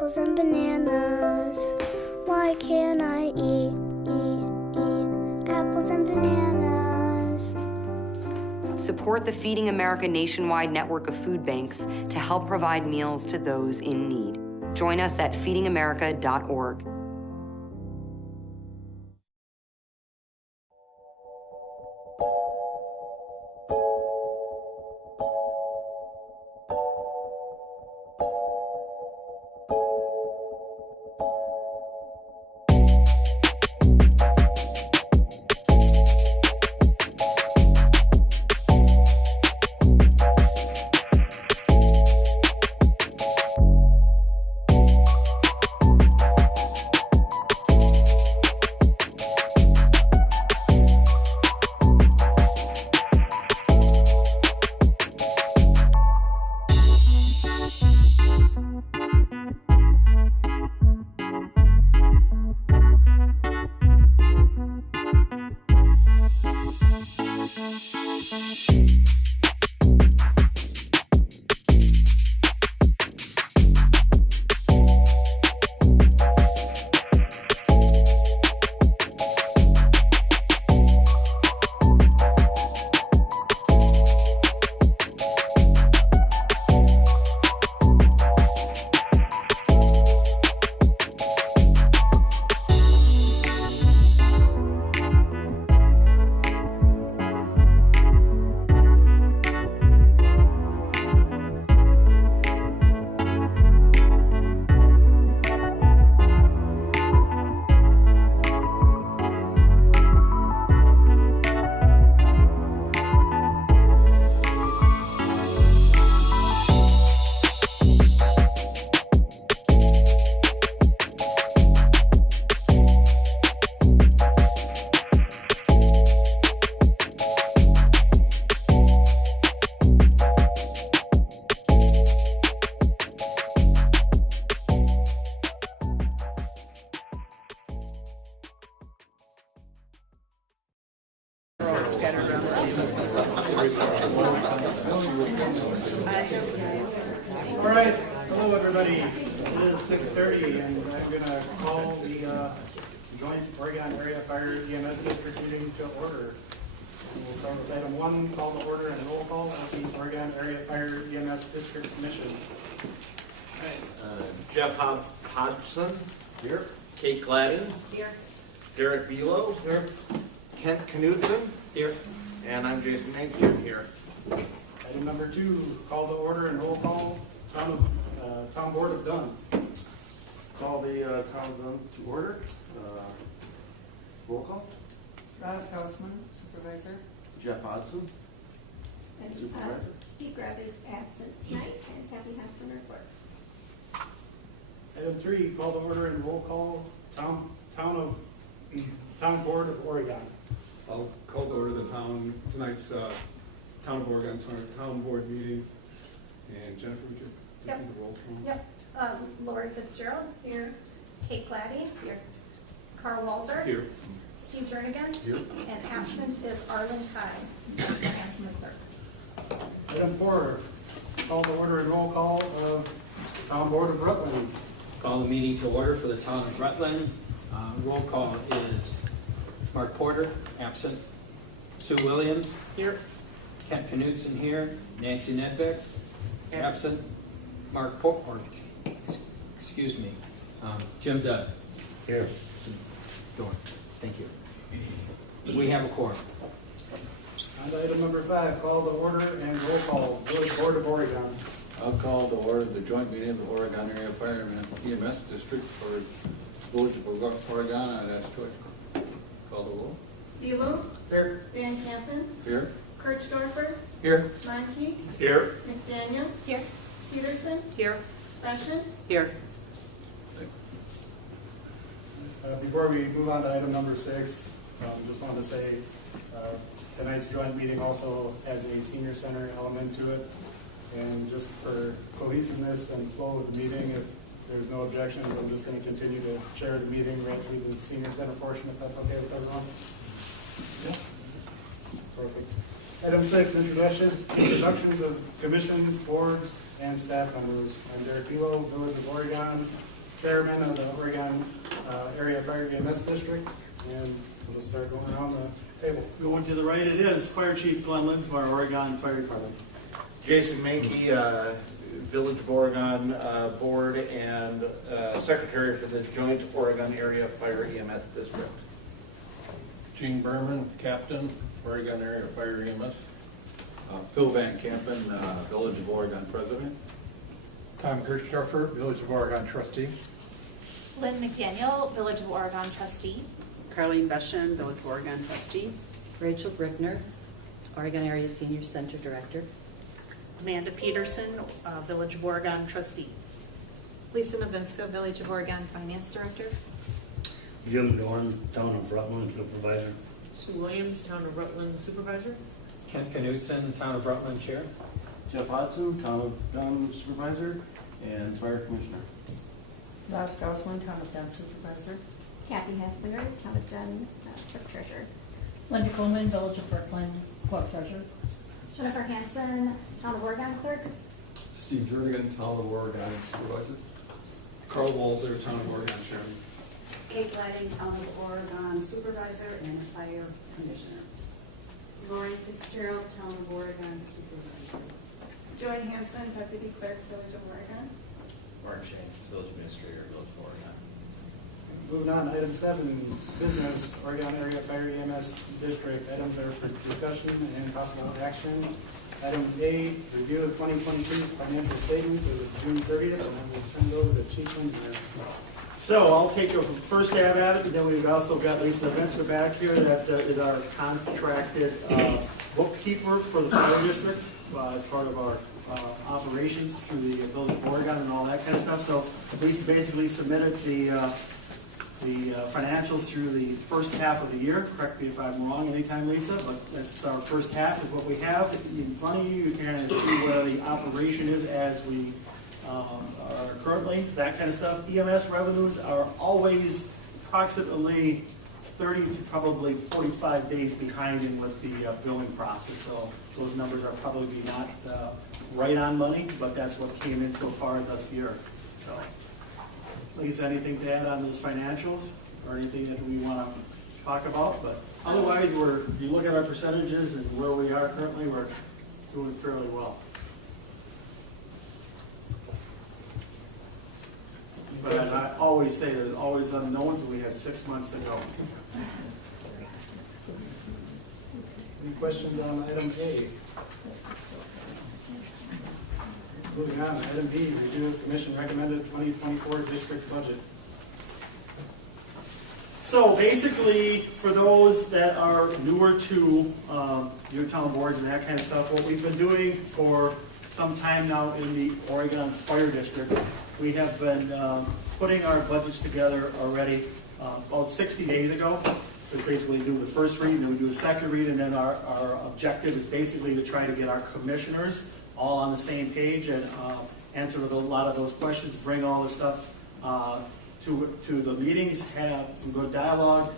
apples and bananas. Why can't I eat apples and bananas? Support the Feeding America nationwide network of food banks to help provide meals to those in need. Join us at feedingamerica.org. All right, hello everybody. It is 6:30 and I'm going to call the joint Oregon Area Fire EMS District meeting to order. And we'll start with item 1, call to order and roll call of the Oregon Area Fire EMS District Commission. Jeff Hodgson. Here. Kate Gladden. Here. Derek Belo. Here. Kent Knudsen. Here. And I'm Jason Manke here. Item number 2, call to order and roll call, Town Board of Dunn. Call the Town of Dunn to order. Roll call. Ross Hausman, Supervisor. Jeff Hodson. And Supervisor. Steve Grubb is absent tonight, and Kathy Hassman report. Item 3, call to order and roll call, Town Board of Oregon. I'll call to order tonight's Town of Oregon Town Board meeting. And Jennifer, would you do the roll call? Yep. Lori Fitzgerald. Here. Kate Gladdy. Here. Carl Walzer. Here. Steve Jernigan. Here. And absent is Arlen Kai, handsome clerk. Item 4, call to order and roll call of Town Board of Rutland. Call the meeting to order for the town of Rutland. Roll call is Mark Porter, absent. Sue Williams. Here. Kent Knudsen here. Nancy Nedbeck, absent. Jim Dudd. Here. Dorn. Thank you. We have a quorum. On to item number 5, call to order and roll call, Village Board of Oregon. I'll call to order the joint meeting of the Oregon Area Fire and EMS District for Village of Oregon. I'd ask Joyce to call the roll. Belo. Here. Van Kampen. Here. Kirchdorfer. Here. Monke. Here. McDaniel. Here. Peterson. Here. Russian. Here. Before we move on to item number 6, just wanted to say tonight's joint meeting also has a senior center element to it. And just for cohesiveness and flow of the meeting, if there's no objections, I'm just going to continue to share the meeting right through the senior center portion, if that's okay with everyone. Yeah. Perfect. Item 6, introductions of commissions, boards, and staff members. I'm Derek Belo, Village of Oregon, Chairman of the Oregon Area Fire EMS District, and we'll start going around the table. Going to the right, it is Fire Chief Glenn Linsmar, Oregon Fire Department. Jason Mankey, Village of Oregon Board and Secretary for the Joint Oregon Area Fire EMS District. Gene Berman, Captain, Oregon Area Fire EMS. Phil Van Campen, Village of Oregon President. Tom Kirchdorfer, Village of Oregon Trustee. Lynn McDaniel, Village of Oregon Trustee. Carleen Beshan, Village of Oregon Trustee. Rachel Brickner, Oregon Area Senior Center Director. Amanda Peterson, Village of Oregon Trustee. Lisa Novinska, Village of Oregon Finance Director. Jim Dorn, Town of Rutland Supervisor. Sue Williams, Town of Rutland Supervisor. Kent Knudsen, Town of Rutland Chair. Jeff Hodson, Town of Dunn Supervisor and Fire Commissioner. Ross Gaussman, Town of Dunn Supervisor. Kathy Haslinger, Town of Dunn, Clerk Treasurer. Linda Coleman, Village of Brooklyn Clerk Treasurer. Jennifer Hansen, Town of Oregon Clerk. Steve Jernigan, Town of Oregon Supervisor. Carl Walzer, Town of Oregon Chairman. Kate Ladding, Town of Oregon Supervisor and Fire Commissioner. Lori Fitzgerald, Town of Oregon Supervisor. Joy Hansen, Deputy Clerk, Village of Oregon. Mark Shanks, Village Administrator, Village of Oregon. Moving on, item 7, business, Oregon Area Fire EMS District. Items are for discussion and possible action. Item A, review of 2022 financial statements as of June 30th, and I will turn it over to Chief Engineer. So I'll take a first stab at it, and then we've also got Lisa Novinska back here that is our contracted bookkeeper for the fire district as part of our operations through the Village of Oregon and all that kind of stuff. So Lisa basically submitted the financials through the first half of the year. Correct me if I'm wrong anytime, Lisa, but that's our first half is what we have in front of you. You can kind of see where the operation is as we are currently, that kind of stuff. EMS revenues are always approximately 30 to probably 45 days behind in with the billing process. So those numbers are probably not right on money, but that's what came in so far this year. So, Lisa, anything to add on those financials or anything that we want to talk about? But otherwise, you look at our percentages and where we are currently, we're doing fairly well. But I always say there's always unknowns, and we have 6 months to go. Any questions on item A? Moving on, item B, review of commission recommended 2024 district budget. So basically, for those that are newer to your town boards and that kind of stuff, what we've been doing for some time now in the Oregon Fire District, we have been putting our budgets together already about 60 days ago. We basically do the first read, and then we do the second read, and then our objective is basically to try to get our commissioners all on the same page and answer a lot of those questions, bring all the stuff to the meetings, have some good dialogue,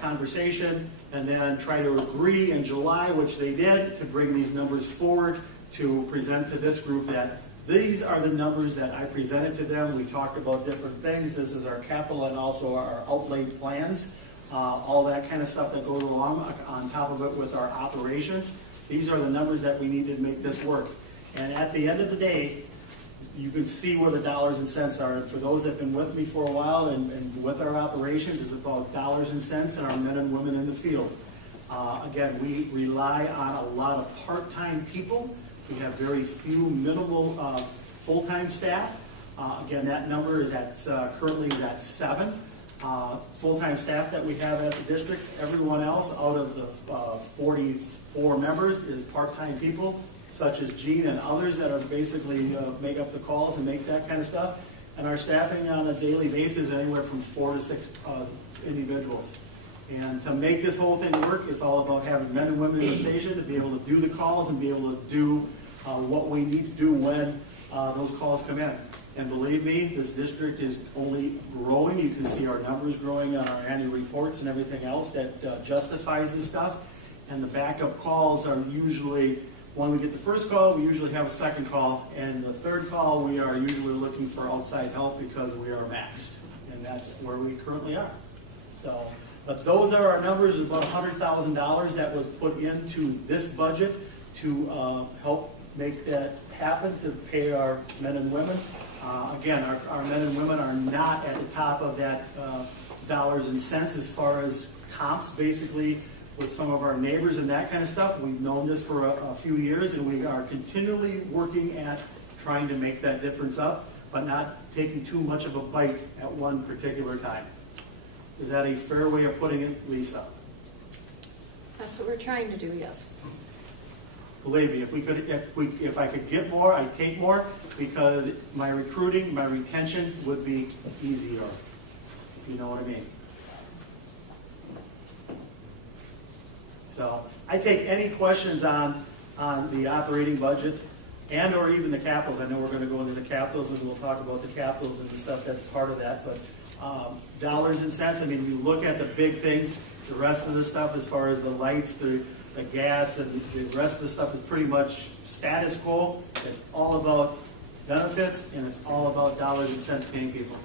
conversation, and then try to agree in July, which they did, to bring these numbers forward to present to this group that these are the numbers that I presented to them. We talked about different things. This is our capital and also our outlay plans, all that kind of stuff that goes along on top of it with our operations. These are the numbers that we need to make this work. And at the end of the day, you can see where the dollars and cents are. And for those that have been with me for a while and with our operations, it's about dollars and cents and our men and women in the field. Again, we rely on a lot of part-time people. We have very few minimal full-time staff. Again, that number is currently is at 7 full-time staff that we have at the district. Everyone else out of the 44 members is part-time people, such as Gene and others that are basically make up the calls and make that kind of stuff. And our staffing on a daily basis is anywhere from 4 to 6 individuals. And to make this whole thing work, it's all about having men and women in the station to be able to do the calls and be able to do what we need to do when those calls come in. And believe me, this district is only growing. You can see our numbers growing on our annual reports and everything else that justifies this stuff. And the backup calls are usually, when we get the first call, we usually have a second call, and the third call, we are usually looking for outside help because we are maxed, and that's where we currently are. So, but those are our numbers, about $100,000 that was put into this budget to help make that happen, to pay our men and women. Again, our men and women are not at the top of that dollars and cents as far as comps, basically, with some of our neighbors and that kind of stuff. We've known this for a few years, and we are continually working at trying to make that difference up, but not taking too much of a bite at one particular time. Is that a fair way of putting it, Lisa? That's what we're trying to do, yes. Believe me, if I could get more, I'd take more, because my recruiting, my retention would be easier, if you know what I mean. So I take any questions on the operating budget and or even the capitals. I know we're going to go into the capitals, and we'll talk about the capitals and the stuff that's part of that, but dollars and cents, I mean, you look at the big things, the rest of the stuff as far as the lights, the gas, and the rest of the stuff is pretty much status quo. It's all about benefits, and it's all about dollars and cents paying people.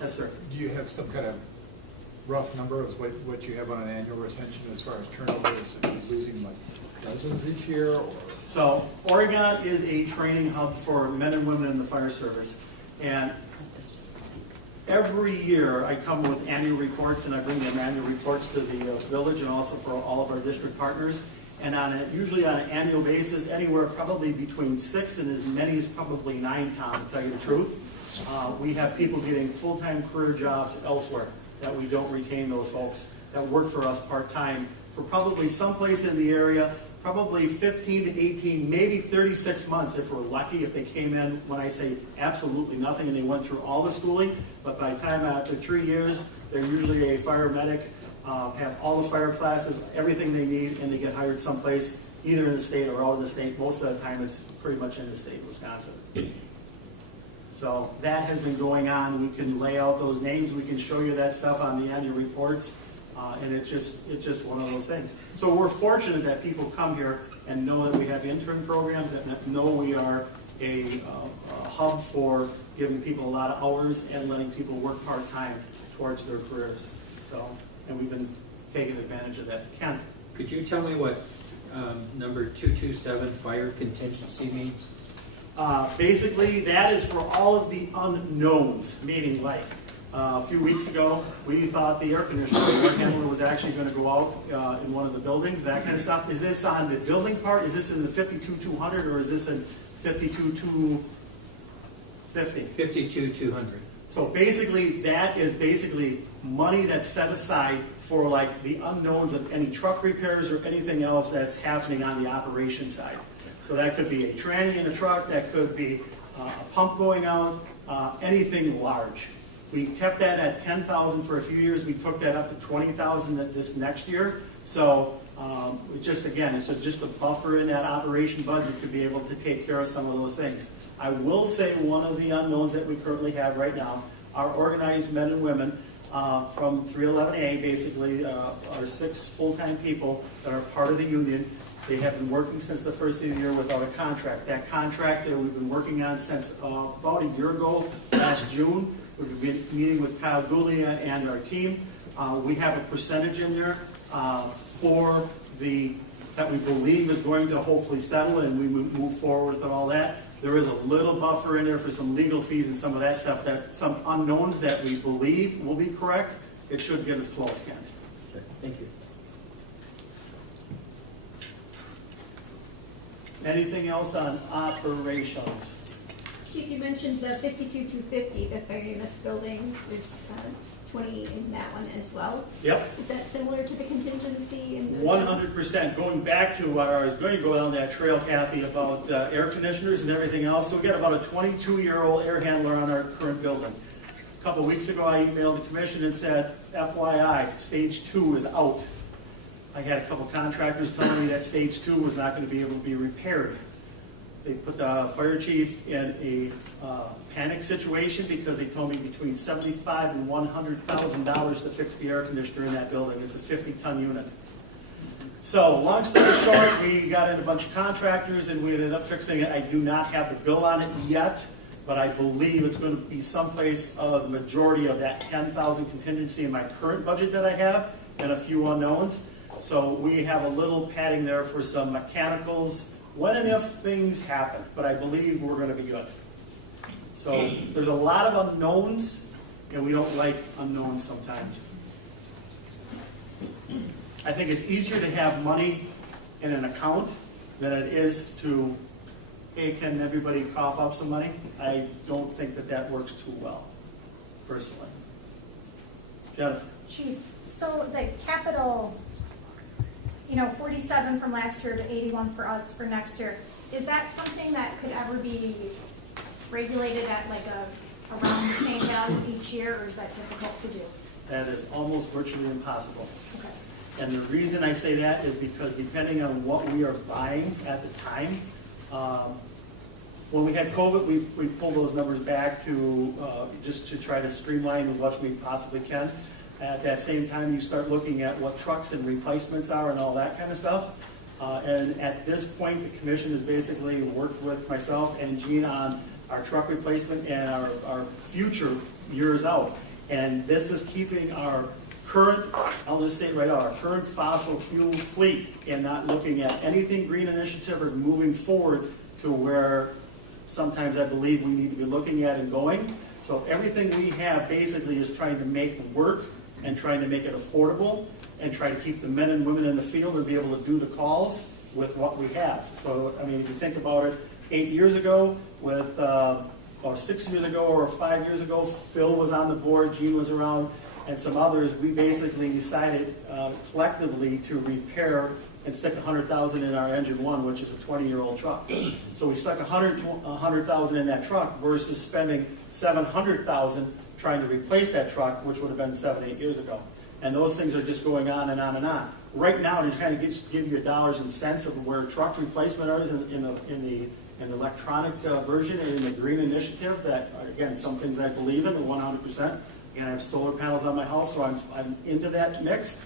Yes, sir. Do you have some kind of rough number of what you have on an annual retention as far as turnover? Is losing like dozens each year? Or? So Oregon is a training hub for men and women in the fire service, and every year I come with annual reports, and I bring them annual reports to the village and also for all of our district partners. And usually on an annual basis, anywhere probably between 6 and as many as probably 9, Tom, to tell you the truth. We have people getting full-time career jobs elsewhere that we don't retain those folks that work for us part-time for probably someplace in the area, probably 15 to 18, maybe 36 months if we're lucky, if they came in, when I say absolutely nothing, and they went through all the schooling, but by the time after 3 years, they're usually a fire medic, have all the fire classes, everything they need, and they get hired someplace, either in the state or out of the state. Most of the time, it's pretty much in the state of Wisconsin. So that has been going on. We can lay out those names. We can show you that stuff on the annual reports. And it's just one of those things. So we're fortunate that people come here and know that we have intern programs, that know we are a hub for giving people a lot of hours and letting people work part-time towards their careers. So, and we've been taking advantage of that. Ken? Could you tell me what number 227 fire contingency means? Basically, that is for all of the unknowns, meaning like a few weeks ago, we thought the air conditioner handler was actually going to go out in one of the buildings, that kind of stuff. Is this on the building part? Is this in the 52-200 or is this in 52-250? 52-200. So basically, that is basically money that's set aside for like the unknowns of any truck repairs or anything else that's happening on the operation side. So that could be a tranny in a truck, that could be a pump going out, anything large. We kept that at $10,000 for a few years. We took that up to $20,000 this next year. So just again, it's just a buffer in that operation budget to be able to take care of some of those things. I will say one of the unknowns that we currently have right now are organized men and women from 311A, basically, are 6 full-time people that are part of the union. They have been working since the first of the year without a contract. That contract that we've been working on since about a year ago, last June. We've been meeting with Kyle Gulia and our team. We have a percentage in there for that we believe is going to hopefully settle, and we move forward with all that. There is a little buffer in there for some legal fees and some of that stuff, that some unknowns that we believe will be correct. It should get us close, Ken. Okay, thank you. Anything else on operations? Chief, you mentioned the 52-250, the fire EMS building. There's 20 in that one as well. Yep. Is that similar to the contingency? 100%. Going back to what I was going to go down that trail, Kathy, about air conditioners and everything else. So we got about a 22-year-old air handler on our current building. A couple weeks ago, I emailed the commission and said, FYI, stage 2 is out. I had a couple contractors telling me that stage 2 was not going to be able to be repaired. They put the fire chief in a panic situation because they told me between $75,000 and $100,000 to fix the air conditioner in that building. It's a 50-ton unit. So, long story short, we got in a bunch of contractors and we ended up fixing it. I do not have the bill on it yet, but I believe it's going to be someplace the majority of that 10,000 contingency in my current budget that I have, and a few unknowns. So we have a little padding there for some mechanicals when and if things happen, but I believe we're going to be good. So there's a lot of unknowns, and we don't like unknowns sometimes. I think it's easier to have money in an account than it is to, hey, can everybody cough up some money? I don't think that that works too well, personally. Jennifer? Chief, so the capital, 47 from last year to 81 for us for next year, is that something that could ever be regulated at like around the same value each year, or is that difficult to do? That is almost virtually impossible. Okay. And the reason I say that is because depending on what we are buying at the time, when we had COVID, we pulled those numbers back to just to try to streamline as much as we possibly can. At that same time, you start looking at what trucks and replacements are and all that kind of stuff. And at this point, the commission has basically worked with myself and Gene on our truck replacement and our future years out. And this is keeping our current, I'll just say it right out, our current fossil fuel fleet and not looking at anything green initiative or moving forward to where sometimes I believe we need to be looking at and going. So everything we have basically is trying to make it work and trying to make it affordable and try to keep the men and women in the field and be able to do the calls with what we have. So, I mean, if you think about it, 8 years ago with, or 6 years ago or 5 years ago, Phil was on the board, Gene was around, and some others, we basically decided collectively to repair and stick $100,000 in our engine one, which is a 20-year-old truck. So we stuck $100,000 in that truck versus spending $700,000 trying to replace that truck, which would have been 7, 8 years ago. And those things are just going on and on and on. Right now, to kind of give you dollars and cents of where truck replacement is in the electronic version and in the green initiative, that again, some things I believe in, 100%. And I have solar panels on my house, so I'm into that mix.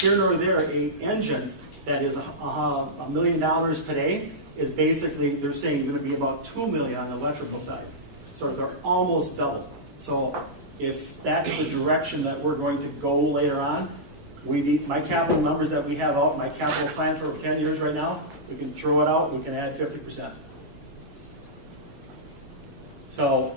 Here nor there, a engine that is $1 million today is basically, they're saying, going to be about $2 million on the electrical side. So they're almost double. So if that's the direction that we're going to go later on, we need my capital numbers that we have out, my capital plan for 10 years right now, we can throw it out, we can add 50%. So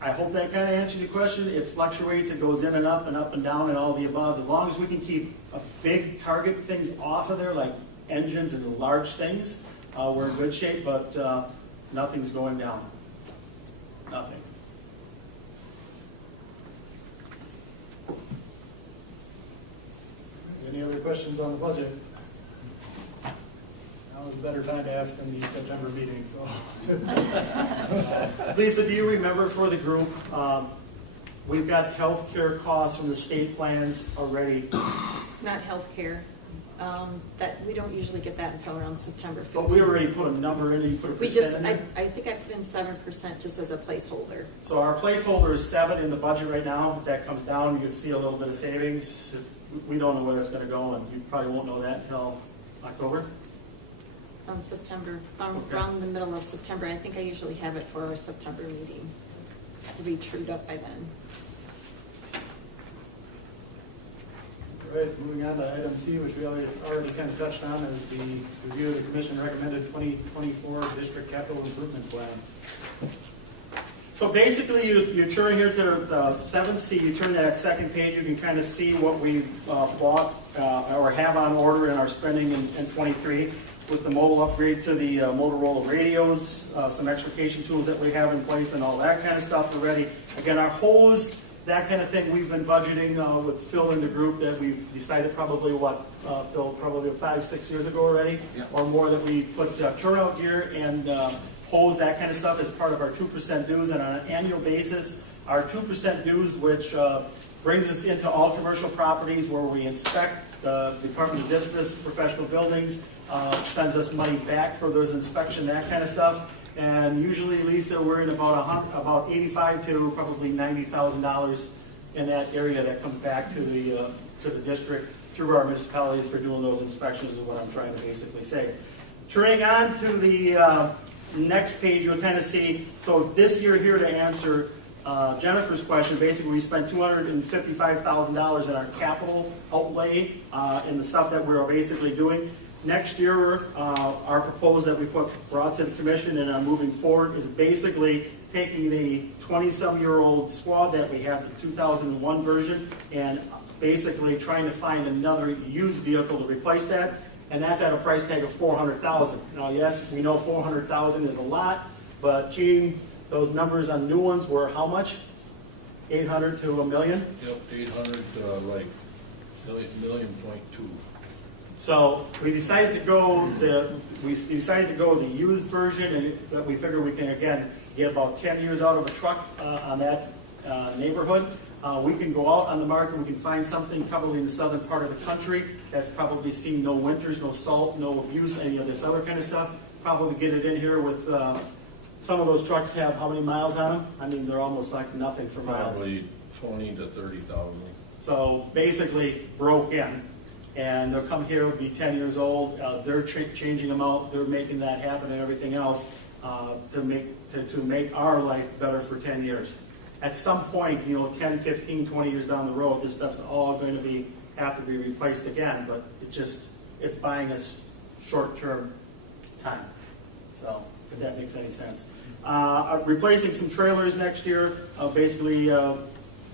I hope that kind of answers your question. It fluctuates, it goes in and up and down and all the above. As long as we can keep a big target things off of there, like engines and large things, we're in good shape, but nothing's going down. Nothing. Any other questions on the budget? Now is a better time to ask than the September meeting, so. Lisa, do you remember for the group, we've got health care costs from the state plans already. Not healthcare. That we don't usually get that until around September 15th. But we already put a number in, you put a percent in there? I think I put in 7% just as a placeholder. So our placeholder is 7 in the budget right now. If that comes down, you can see a little bit of savings. We don't know where that's going to go, and you probably won't know that until October. September, Okay. around the middle of September. I think I usually have it for our September meeting. It'll be trued up by then. All right, moving on to item C, which we already kind of touched on, is the review of the commission recommended 2024 district capital improvement plan. So basically, you turn here to the 7C, you turn to that second page, you can kind of see what we bought or have on order in our spending in 23 with the mobile upgrade to the Motorola radios, some extrication tools that we have in place and all that kind of stuff already. Again, our hose, that kind of thing, we've been budgeting with Phil in the group that we've decided probably Phil, probably 5, 6 years ago already, or more, that we put turnout gear and hose, that kind of stuff, as part of our 2% dues. And on an annual basis, our 2% dues, which brings us into all commercial properties where we inspect the Department of Discipline, professional buildings, sends us money back for those inspection, that kind of stuff. And usually, Lisa, we're in about $85,000 to probably $90,000 in that area that comes back to the district through our municipalities for doing those inspections is what I'm trying to basically say. Turning on to the next page, you'll kind of see, so this year here to answer Jennifer's question, basically we spent $255,000 in our capital outlay in the stuff that we're basically doing. Next year, our proposal that we brought to the commission and are moving forward is basically taking the 20-some-year-old squad that we have, the 2001 version, and basically trying to find another used vehicle to replace that, and that's at a price tag of $400,000. Now, yes, we know $400,000 is a lot, but Gene, those numbers on new ones were how much? 800 to $1 million? Yep, 800 like million point two. So we decided to go the used version, and we figure we can again get about 10 years out of a truck on that neighborhood. We can go out on the market, we can find something probably in the southern part of the country that's probably seen no winters, no salt, no abuse, any of this other kind of stuff. Probably get it in here with, some of those trucks have how many miles on them? I mean, they're almost like nothing for miles. Probably 20 to 30,000. So basically broke in. And they'll come here, will be 10 years old, they're changing them out, they're making that happen and everything else to make our life better for 10 years. At some point, 10, 15, 20 years down the road, this stuff's all going to have to be replaced again, but it's buying us short-term time. So, if that makes any sense. Replacing some trailers next year, basically,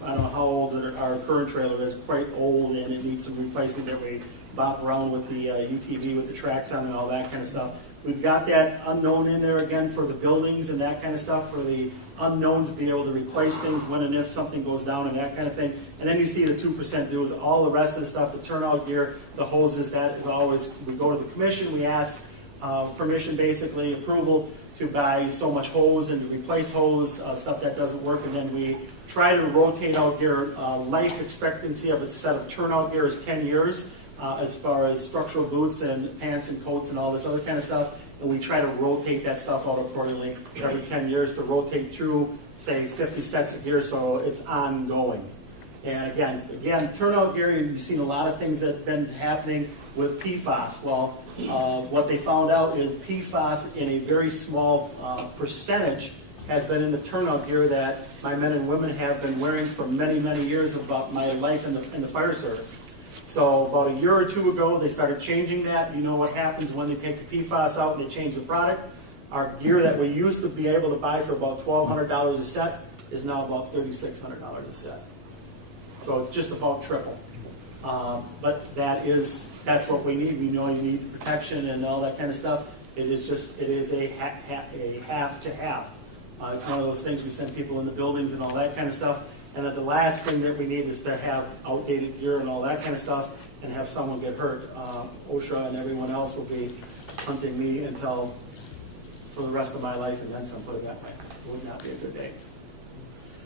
I don't know how old our current trailer is, quite old, and it needs some replacement that we bop around with the UTV with the tracks on and all that kind of stuff. We've got that unknown in there again for the buildings and that kind of stuff, for the unknowns, being able to replace things when and if something goes down and that kind of thing. And then you see the 2% dues, all the rest of the stuff, the turnout gear, the hoses, that is always, we go to the commission, we ask permission, basically approval to buy so much hose and to replace hose, stuff that doesn't work, and then we try to rotate out gear. Life expectancy of its set of turnout gear is 10 years as far as structural boots and pants and coats and all this other kind of stuff. And we try to rotate that stuff out accordingly every 10 years to rotate through, say, 50 sets of gear, so it's ongoing. And again, turnout gear, you've seen a lot of things that have been happening with PFAS. Well, what they found out is PFAS in a very small percentage has been in the turnout gear that my men and women have been wearing for many, many years about my life in the fire service. So about a year or two ago, they started changing that. You know what happens when they take the PFAS out and they change the product. Our gear that we used to be able to buy for about $1,200 a set is now about $3,600 a set. So it's just about triple. But that's what we need. We know you need protection and all that kind of stuff. It is a half to half. It's one of those things, we send people in the buildings and all that kind of stuff. And then the last thing that we need is to have outdated gear and all that kind of stuff and have someone get hurt. OSHA and everyone else will be hunting me for the rest of my life, and then some, put it that way. It would not be a good day.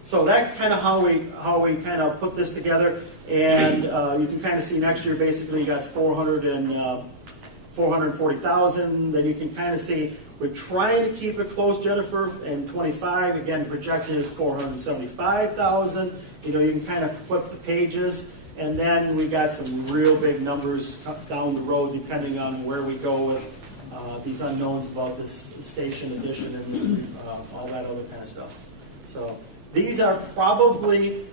So that's kind of how we kind of put this together. And you can kind of see next year, basically, you got 440,000. Then you can kind of see we're trying to keep it close, Jennifer, and 25, again, projected is 475,000. You can kind of flip the pages, and then we got some real big numbers down the road, depending on where we go with these unknowns about this station addition and all that other kind of stuff. So these are probably,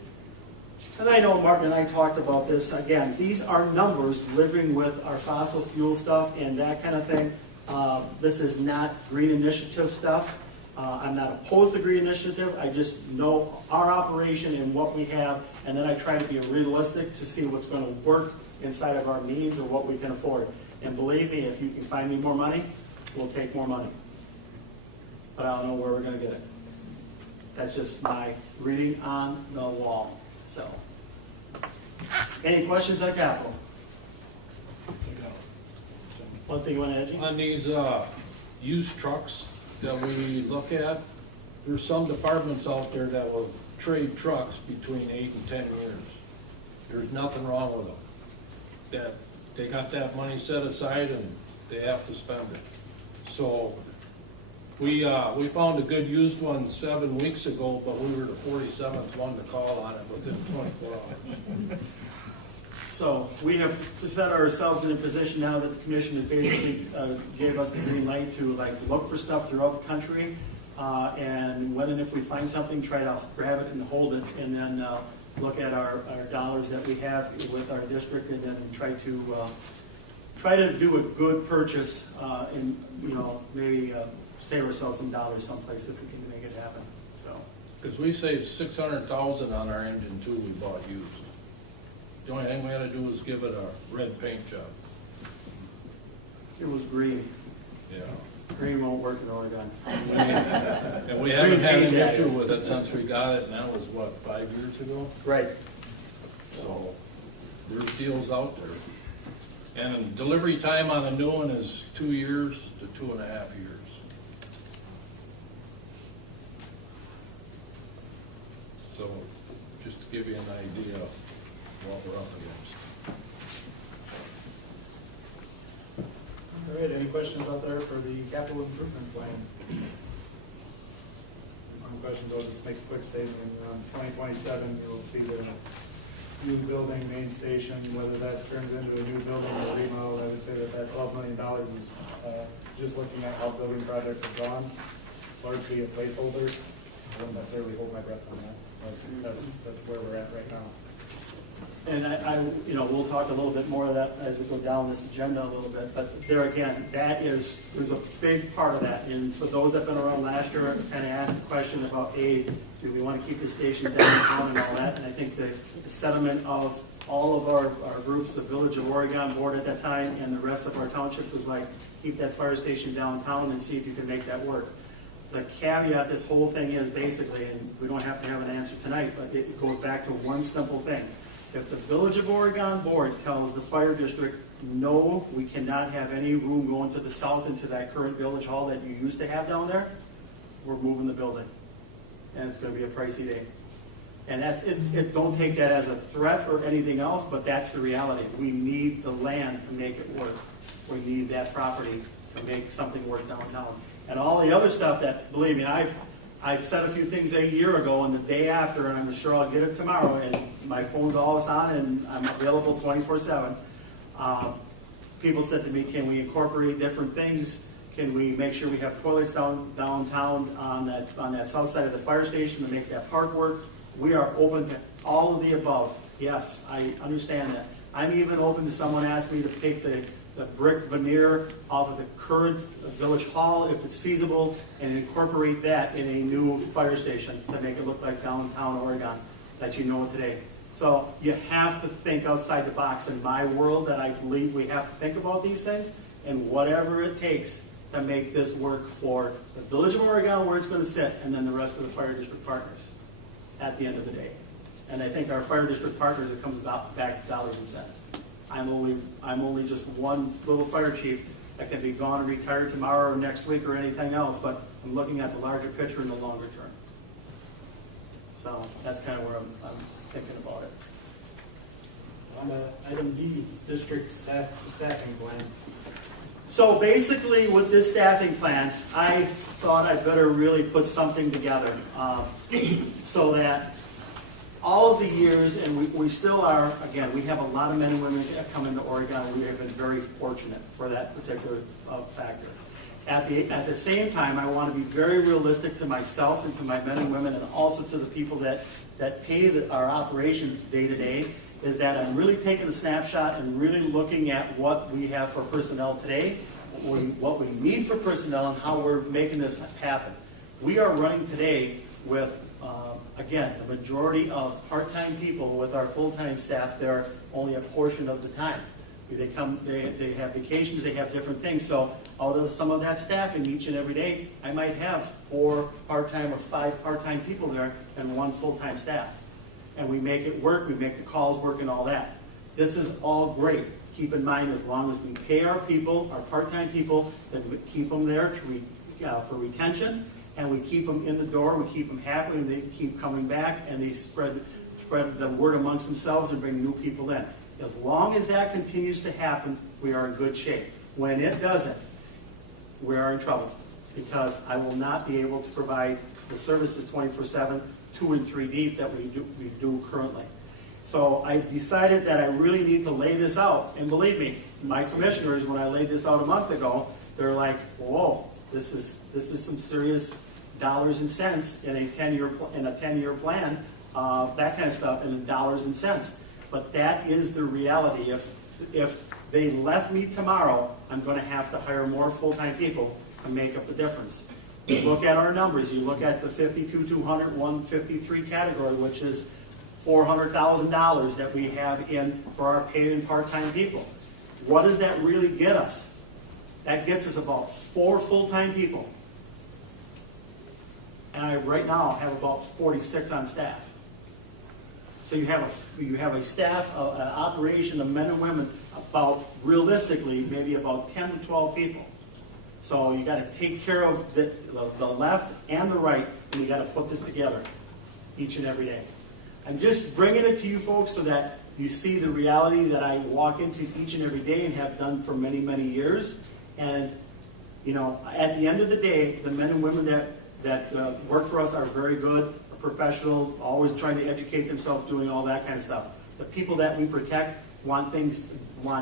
and I know Martin and I talked about this, again, these are numbers living with our fossil fuel stuff and that kind of thing. This is not green initiative stuff. I'm not opposed to green initiative. I just know our operation and what we have, and then I try to be realistic to see what's going to work inside of our means or what we can afford. And believe me, if you can find me more money, we'll take more money. But I don't know where we're going to get it. That's just my reading on the wall. So, any questions on capital? One thing you want to add, Gene? On these used trucks that we look at, there's some departments out there that will trade trucks between 8 and 10 years. There's nothing wrong with them. That they got that money set aside and they have to spend it. So we found a good used one 7 weeks ago, but we were the 47th one to call on it within 24 hours. So we have set ourselves in a position now that the commission has basically gave us the green light to like look for stuff throughout the country. And when and if we find something, try to grab it and hold it, and then look at our dollars that we have with our district, and then try to do a good purchase, and maybe save ourselves some dollars someplace if we can make it happen. So Because we saved $600,000 on our engine too, we bought used. The only thing we had to do was give it a red paint job. it was green. Yeah. Green won't work in Oregon. And we haven't had an issue with it since we got it, and that was what, 5 years ago? Right. So there's deals out there. And delivery time on a new one is 2 years to 2.5 years. So just to give you an idea of what we're up against. All right, any questions out there for the capital improvement plan? No questions, I'll just make a quick statement. 2027, you'll see the new building, main station, whether that turns into a new building or remodel. I would say that $12 million is just looking at how building projects have gone, largely a placeholder. I wouldn't necessarily hold my breath on that, but that's where we're at right now. And we'll talk a little bit more of that as we go down this agenda a little bit, but there again, there's a big part of that. And for those that have been around last year, I kind of asked the question about, do we want to keep the station downtown and all that? And I think the sentiment of all of our groups, the Village of Oregon Board at that time, and the rest of our townships was like, keep that fire station downtown and see if you can make that work. The caveat this whole thing is basically, and we don't have to have an answer tonight, but it goes back to one simple thing. If the Village of Oregon Board tells the fire district, no, we cannot have any room going to the south into that current village hall that you used to have down there, we're moving the building. And it's going to be a pricey day. And don't take that as a threat or anything else, but that's the reality. We need the land to make it work. We need that property to make something work downtown. And all the other stuff that, believe me, I've said a few things a year ago, and the day after, and I'm sure I'll get it tomorrow, and my phone's always on, and I'm available 24/7. People said to me, can we incorporate different things? Can we make sure we have toilets downtown on that south side of the fire station to make that park work? We are open to all of the above. Yes, I understand that. I'm even open to someone asking me to take the brick veneer off of the current village hall, if it's feasible, and incorporate that in a new fire station to make it look like downtown Oregon that you know today. So you have to think outside the box. In my world, that I believe we have to think about these things, and whatever it takes to make this work for the Village of Oregon, where it's going to sit, and then the rest of the fire district partners at the end of the day. And I think our fire district partners, it comes back to dollars and cents. I'm only just one little fire chief that can be gone and retired tomorrow or next week or anything else, but I'm looking at the larger picture in the longer term. So that's kind of where I'm thinking about it. On item D, district staffing plan. So basically with this staffing plan, I thought I'd better really put something together so that all of the years, and we still are, again, we have a lot of men and women that come into Oregon. We have been very fortunate for that particular factor. At the same time, I want to be very realistic to myself and to my men and women, and also to the people that pay our operations day to day, is that I'm really taking a snapshot and really looking at what we have for personnel today, what we need for personnel, and how we're making this happen. We are running today with again, the majority of part-time people. With our full-time staff, they're only a portion of the time. They have vacations, they have different things. So out of some of that staffing each and every day, I might have 4 part-time or 5 part-time people there and 1 full-time staff. And we make it work, we make the calls work and all that. This is all great. Keep in mind, as long as we pay our people, our part-time people, then we keep them there for retention, and we keep them in the door, we keep them happy, and they keep coming back, and they spread the word amongst themselves and bring new people in. As long as that continues to happen, we are in good shape. When it doesn't, we are in trouble, because I will not be able to provide the services 24/7, 2 and 3 deep that we do currently. So I decided that I really need to lay this out. And believe me, my commissioners, when I laid this out a month ago, they're like, whoa, this is some serious dollars and cents in a 10-year plan, that kind of stuff, and dollars and cents. But that is the reality. If they left me tomorrow, I'm going to have to hire more full-time people to make up the difference. You look at our numbers. You look at the 52,200, 153 category, which is $400,000 that we have in for our paid and part-time people. What does that really get us? That gets us about 4 full-time people. And I right now have about 46 on staff. So you have a staff, an operation of men and women, about realistically maybe about 10 to 12 people. So you got to take care of the left and the right, and you got to put this together each and every day. I'm just bringing it to you folks so that you see the reality that I walk into each and every day and have done for many, many years. And you know, at the end of the day, the men and women that work for us are very good, are professional, always trying to educate themselves, doing all that kind of stuff. The people that we protect want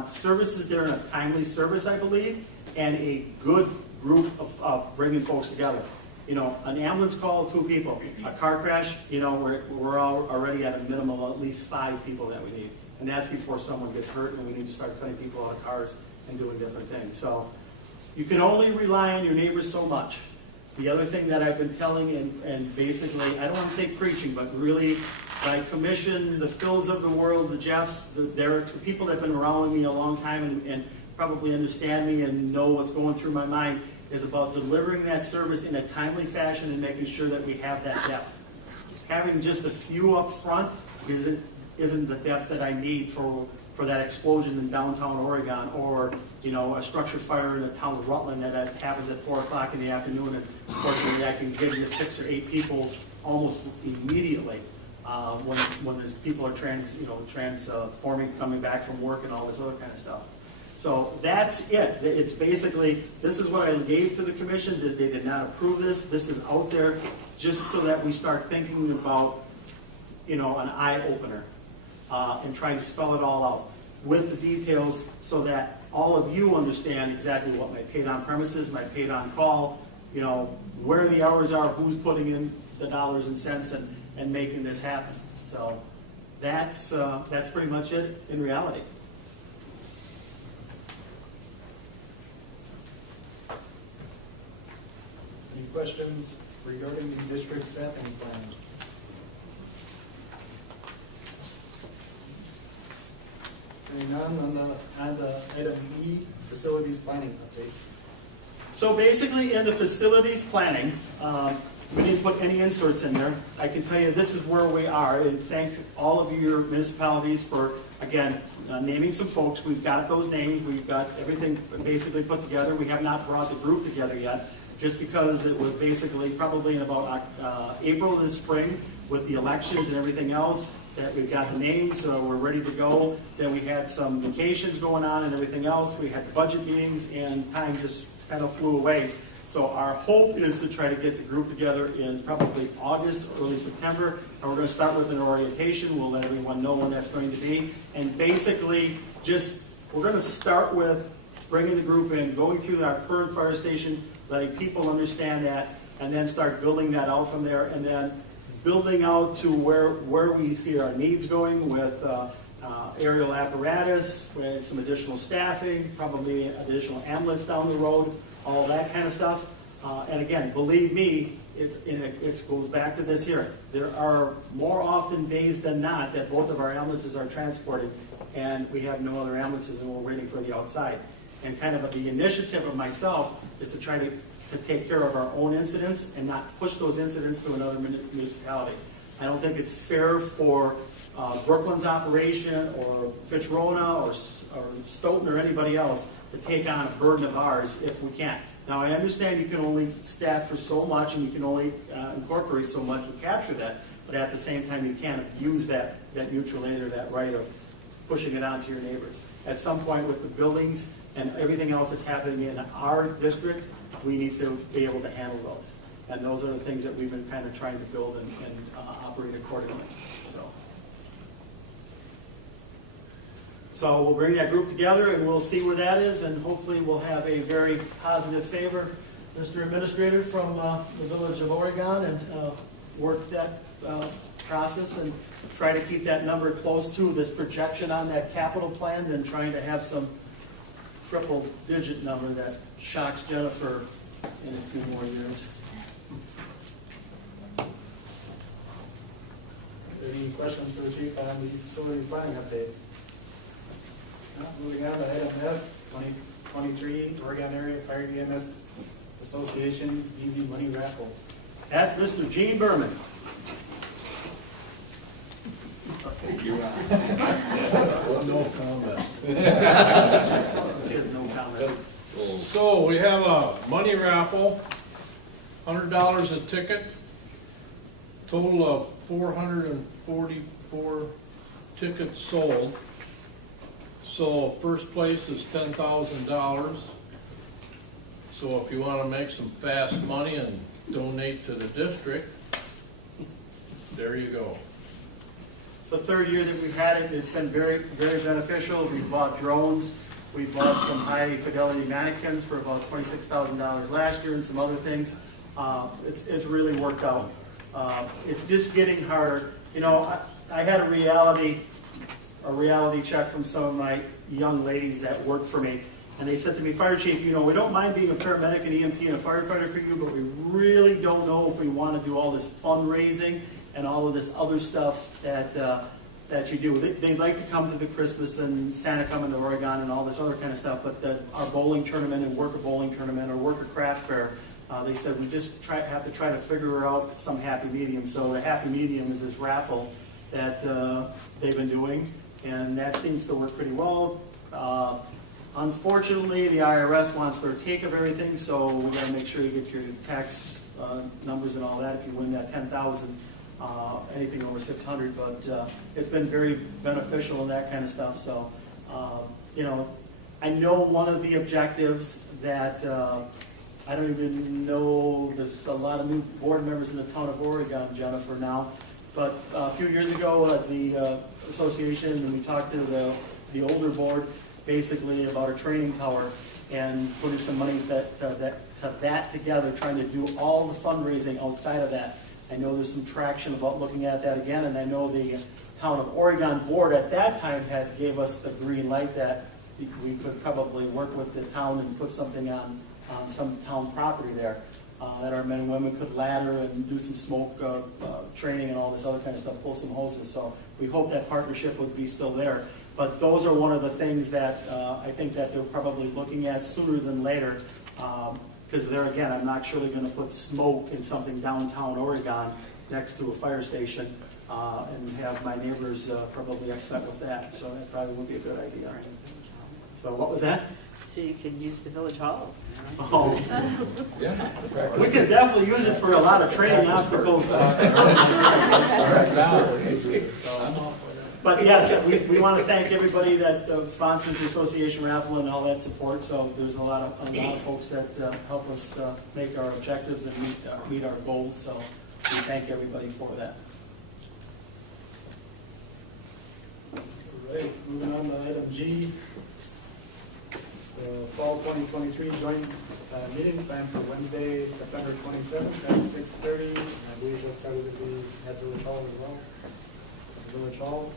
services that are in a timely service, I believe, and a good group of bringing folks together. You know, an ambulance call, 2 people. A car crash, you know, we're already at a minimum of at least 5 people that we need. And that's before someone gets hurt and we need to start cutting people out of cars and doing different things. So you can only rely on your neighbors so much. The other thing that I've been telling and basically, I don't want to say preaching, but really I commission the Phils of the world, the Jeffs, the Dereks, the people that have been around me a long time and probably understand me and know what's going through my mind, is about delivering that service in a timely fashion and making sure that we have that depth. Having just a few up front isn't the depth that I need for that explosion in downtown Oregon, or you know, a structure fire in the town of Rutland that happens at 4 o'clock in the afternoon, and fortunately I can give you 6 or 8 people almost immediately when these people are transforming, coming back from work and all this other kind of stuff. So that's it. It's basically, this is what I gave to the commission. They did not approve this. This is out there just so that we start thinking about, you know, an eye-opener and trying to spell it all out with the details so that all of you understand exactly what my paid on premises, my paid on call, you know, where the hours are, who's putting in the dollars and cents and making this happen. So that's pretty much it in reality. Any questions regarding the district staffing plan? Hearing none, on the item E, facilities planning update. So basically in the facilities planning, we didn't put any inserts in there. I can tell you this is where we are, and thanks all of your municipalities for, again, naming some folks. We've got those names. We've got everything basically put together. We have not brought the group together yet, just because it was basically probably in about April this spring with the elections and everything else that we've got the names, so we're ready to go. Then we had some vacations going on and everything else. We had the budget meetings and time just kind of flew away. So our hope is to try to get the group together in probably August, early September, and we're going to start with an orientation. We'll let everyone know when that's going to be. And basically, we're going to start with bringing the group in, going through our current fire station, letting people understand that, and then start building that out from there, and then building out to where we see our needs going with aerial apparatus, with some additional staffing, probably additional ambulance down the road, all that kind of stuff. And again, believe me, it goes back to this here. There are more often days than not that both of our ambulances are transported and we have no other ambulances and we're waiting for the outside. And kind of the initiative of myself is to try to take care of our own incidents and not push those incidents to another municipality. I don't think it's fair for Brooklyn's operation or Fitzrona or Stoughton or anybody else to take on a burden of ours if we can't. Now I understand you can only staff for so much and you can only incorporate so much and capture that, but at the same time you can't use that mutual aid or that right of pushing it on to your neighbors. At some point with the buildings and everything else that's happening in our district, we need to be able to handle those. And those are the things that we've been kind of trying to build and operate accordingly. So So we'll bring that group together and we'll see where that is, and hopefully we'll have a very positive favor, Mr. Administrator, from the Village of Oregon, and work that process and try to keep that number close to this projection on that capital plan than trying to have some triple-digit number that shocks Jennifer in a few more years. Any questions for the chief on the facilities planning update? No, moving on to item F, 2023 Oregon Area Fire EMS Association Easy Money Raffle. That's Mr. Gene Berman. No comment. This is no comment. So we have a money raffle, $100 a ticket, total of 444 tickets sold. So first place is $10,000. So if you want to make some fast money and donate to the district, there you go. It's the third year that we've had it. It's been very, very beneficial. We bought drones. We bought some high fidelity mannequins for about $26,000 last year and some other things. It's really worked out. It's just getting harder. You know, I had a reality check from some of my young ladies that work for me. And they said to me, Fire Chief, you know, we don't mind being a paramedic, an EMT, and a firefighter for you, but we really don't know if we want to do all this fundraising and all of this other stuff that you do. They like to come to the Christmas and Santa coming to Oregon and all this other kind of stuff, but our bowling tournament and work a bowling tournament or work a craft fair, they said we just have to try to figure out some happy medium. So the happy medium is this raffle that they've been doing, and that seems to work pretty well. Unfortunately, the IRS wants their take of everything, so we got to make sure you get your tax numbers and all that if you win that $10,000. Anything over 600, but it's been very beneficial and that kind of stuff. So, you know, I know one of the objectives that I don't even know, there's a lot of new board members in the town of Oregon, Jennifer, now, but a few years ago at the association, and we talked to the older board basically about a training tower and putting some money that together, trying to do all the fundraising outside of that. I know there's some traction about looking at that again, and I know the town of Oregon board at that time gave us the green light that we could probably work with the town and put something on some town property there, that our men and women could ladder and do some smoke training and all this other kind of stuff, pull some hoses. So we hope that partnership would be still there. But those are one of the things that I think that they're probably looking at sooner than later. Because there again, I'm not surely going to put smoke in something downtown Oregon next to a fire station and have my neighbors probably upset with that. So that probably would be a good idea. So what was that? So you could use the village hall. Oh. Yeah. We could definitely use it for a lot of training obstacles. But yes, we want to thank everybody that sponsors the association raffle and all that support. So there's a lot of folks that help us make our objectives and meet our goals. So we thank everybody for that. All right, moving on to item G. The fall 2023 joint meeting planned for Wednesday, September 27th at 6:30. I believe that's probably to be at Village Hall as well. Village Hall.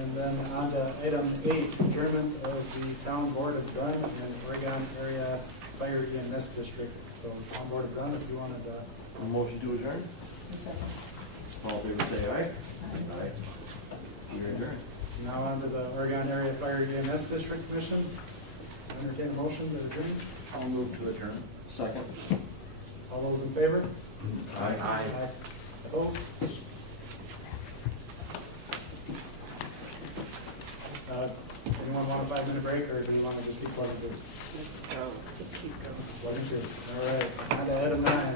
And then on to item 8, adjournment of the Town Board of Gun and Oregon Area Fire EMS District. So Town Board of Gun, if you wanted to. A motion to adjourn? All in favor say aye. Aye. You're adjourned. Now on to the Oregon Area Fire EMS District Commission. Entertain a motion to adjourn. I'll move to adjourn. Second. All those in favor? Aye. Aye. Opposed? Anyone want a 5-minute break, or do you want to just keep plugging through? Let's go. Just keep going. Plugging through. All right. On to item 9.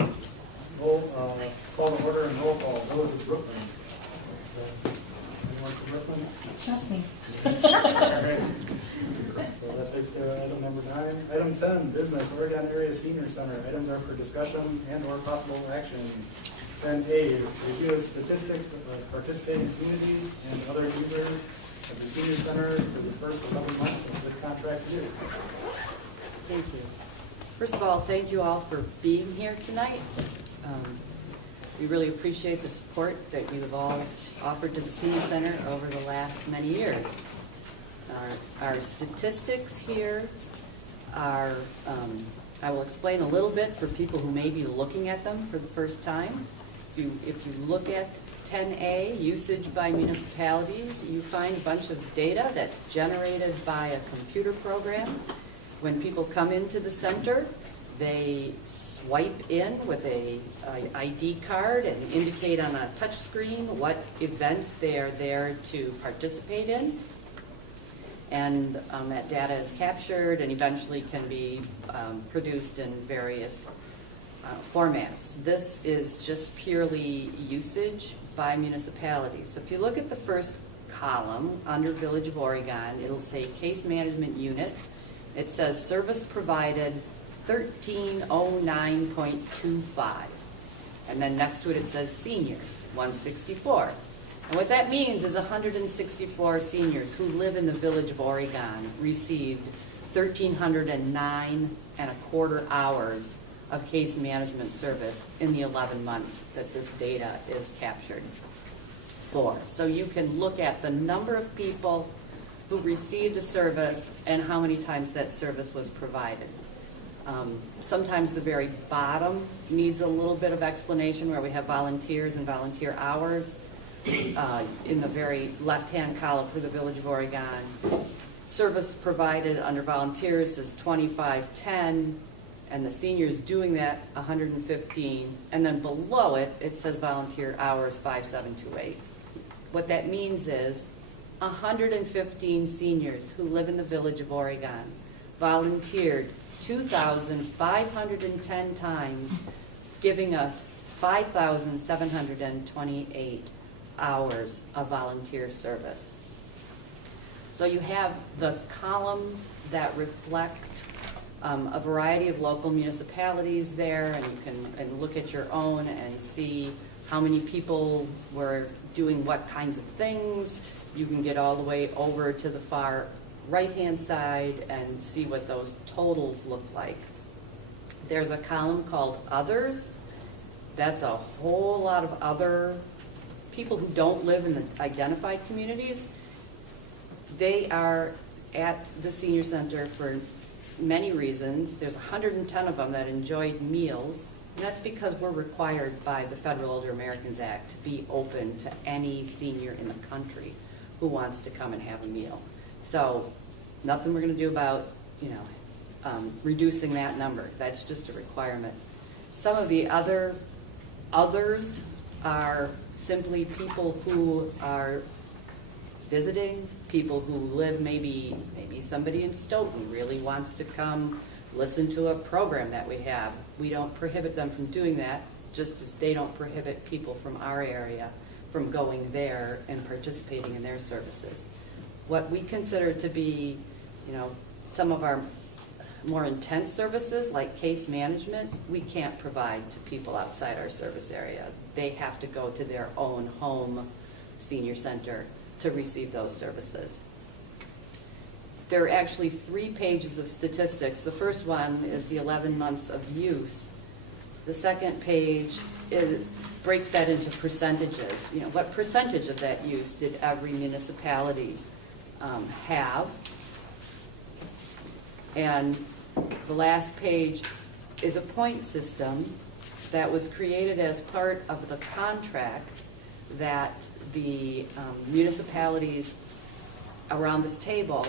Call to order and roll call. Village of Brooklyn. Anyone from Brooklyn? Just me. All right. So that takes care of item number 9. Item 10, business, Oregon Area Senior Center. Items are for discussion and or possible action. 10A, review of statistics of participating communities and other users at the senior center for the first 11 months of this contract year. Thank you. First of all, thank you all for being here tonight. We really appreciate the support that you have all offered to the senior center over the last many years. Our statistics here are, I will explain a little bit for people who may be looking at them for the first time. If you look at 10A, usage by municipalities, you find a bunch of data that's generated by a computer program. When people come into the center, they swipe in with a ID card and indicate on a touch screen what events they are there to participate in. And that data is captured and eventually can be produced in various formats. This is just purely usage by municipalities. So if you look at the first column under Village of Oregon, it'll say case management unit. It says service provided 1309.25. And then next to it, it says seniors, 164. And what that means is 164 seniors who live in the Village of Oregon received 1,309.25 hours of case management service in the 11 months that this data is captured for. So you can look at the number of people who received a service and how many times that service was provided. Sometimes the very bottom needs a little bit of explanation where we have volunteers and volunteer hours. In the very left-hand column for the Village of Oregon, service provided under volunteers is 2510, and the seniors doing that 115, and then below it, it says volunteer hours 5728. What that means is 115 seniors who live in the Village of Oregon volunteered 2,510 times, giving us 5,728 hours of volunteer service. So you have the columns that reflect a variety of local municipalities there, and you can look at your own and see how many people were doing what kinds of things. You can get all the way over to the far right-hand side and see what those totals look like. There's a column called Others. That's a whole lot of other people who don't live in the identified communities. They are at the senior center for many reasons. There's 110 of them that enjoyed meals, and that's because we're required by the Federal Older Americans Act to be open to any senior in the country who wants to come and have a meal. So nothing we're going to do about, reducing that number. That's just a requirement. Some of the others are simply people who are visiting, people who live, maybe somebody in Stoughton really wants to come listen to a program that we have. We don't prohibit them from doing that, just as they don't prohibit people from our area from going there and participating in their services. What we consider to be, some of our more intense services, like case management, we can't provide to people outside our service area. They have to go to their own home senior center to receive those services. There are actually 3 pages of statistics. The first one is the 11 months of use. The second page breaks that into percentages. What percentage of that use did every municipality have? And the last page is a point system that was created as part of the contract that the municipalities around this table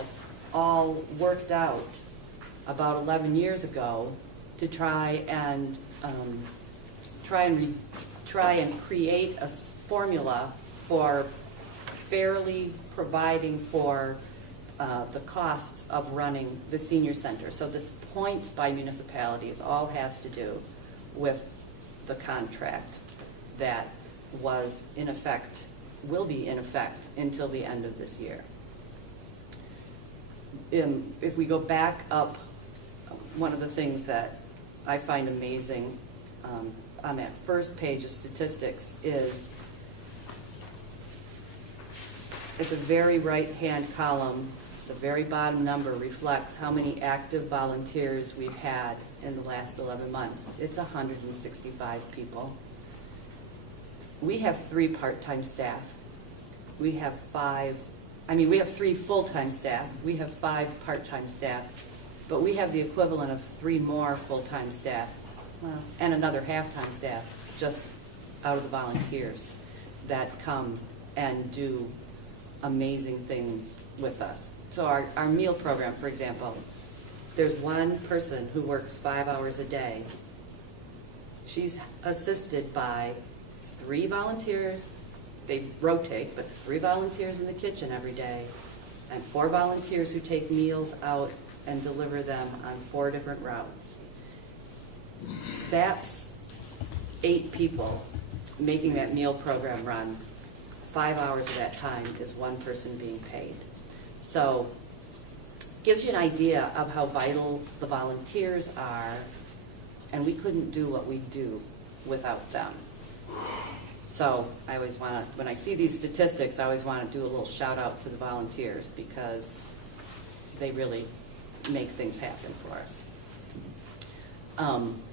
all worked out about 11 years ago to try and create a formula for fairly providing for the costs of running the senior center. So this points by municipalities all has to do with the contract that was in effect, will be in effect until the end of this year. If we go back up, one of the things that I find amazing on that first page of statistics is at the very right-hand column, the very bottom number reflects how many active volunteers we've had in the last 11 months. It's 165 people. We have 3 part-time staff. We have 3 full-time staff. We have 5 part-time staff. But we have the equivalent of 3 more full-time staff, and another half-time staff, just out of the volunteers that come and do amazing things with us. So our meal program, for example, there's one person who works 5 hours a day. She's assisted by 3 volunteers. They rotate, but 3 volunteers in the kitchen every day, and 4 volunteers who take meals out and deliver them on 4 different routes. That's 8 people making that meal program run. 5 hours of that time is one person being paid. So gives you an idea of how vital the volunteers are, and we couldn't do what we do without them. So I always want to, when I see these statistics, I always want to do a little shout out to the volunteers because they really make things happen for us.